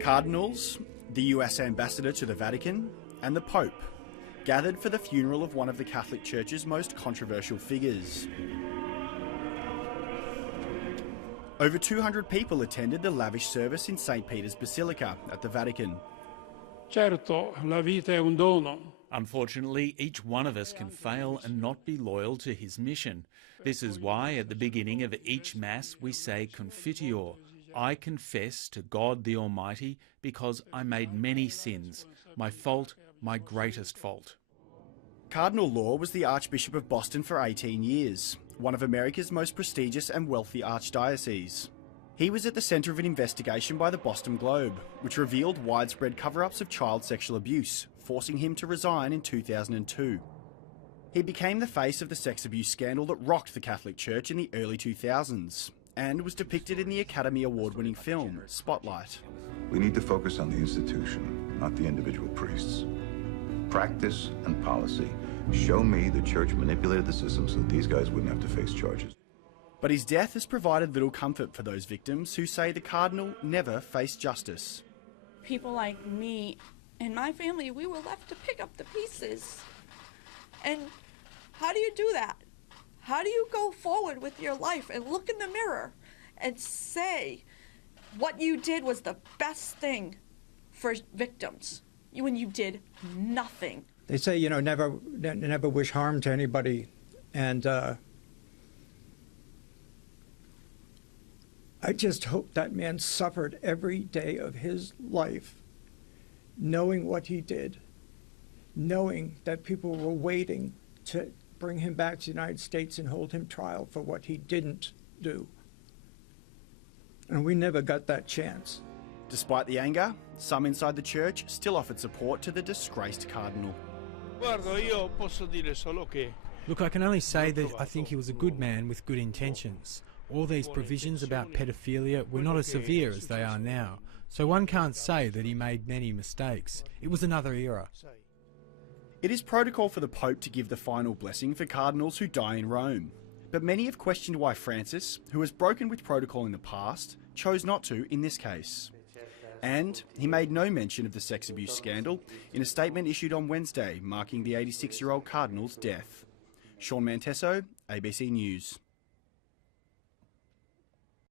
Cardinals, the US ambassador to the Vatican, and the Pope gathered for the funeral of one of the Catholic Church's most controversial figures. Over 200 people attended the lavish service in St. Peter's Basilica at the Vatican. Certo, la vita è un dono. Unfortunately, each one of us can fail and not be loyal to his mission. This is why at the beginning of each Mass we say Confiteor, I confess to God the Almighty because I made many sins, my fault, my greatest fault. Cardinal Law was the Archbishop of Boston for 18 years, one of America's most prestigious and wealthy archdioceses. He was at the centre of an investigation by the Boston Globe, which revealed widespread cover-ups of child sexual abuse, forcing him to resign in 2002. He became the face of the sex abuse scandal that rocked the Catholic Church in the early 2000s, and was depicted in the Academy Award-winning film, Spotlight. We need to focus on the institution, not the individual priests. Practice and policy. Show me the Church manipulated the system so that these guys wouldn't have to face charges. But his death has provided little comfort for those victims who say the Cardinal never faced justice. People like me and my family, we were left to pick up the pieces. And how do you do that? How do you go forward with your life and look in the mirror and say what you did was the best thing for victims when you did nothing? They say, you know, never wish harm to anybody. And I just hope that man suffered every day of his life, knowing what he did, knowing that people were waiting to bring him back to the United States and hold him trial for what he didn't do. And we never got that chance. Despite the anger, some inside the church still offered support to the disgraced Cardinal. Look, I can only say that I think he was a good man with good intentions. All these provisions about pedophilia were not as severe as they are now, so one can't say that he made many mistakes. It was another era. It is protocol for the Pope to give the final blessing for cardinals who die in Rome. But many have questioned why Francis, who has broken with protocol in the past, chose not to in this case. And he made no mention of the sex abuse scandal in a statement issued on Wednesday marking the 86-year-old Cardinal's death. Sean Manteso, ABC News.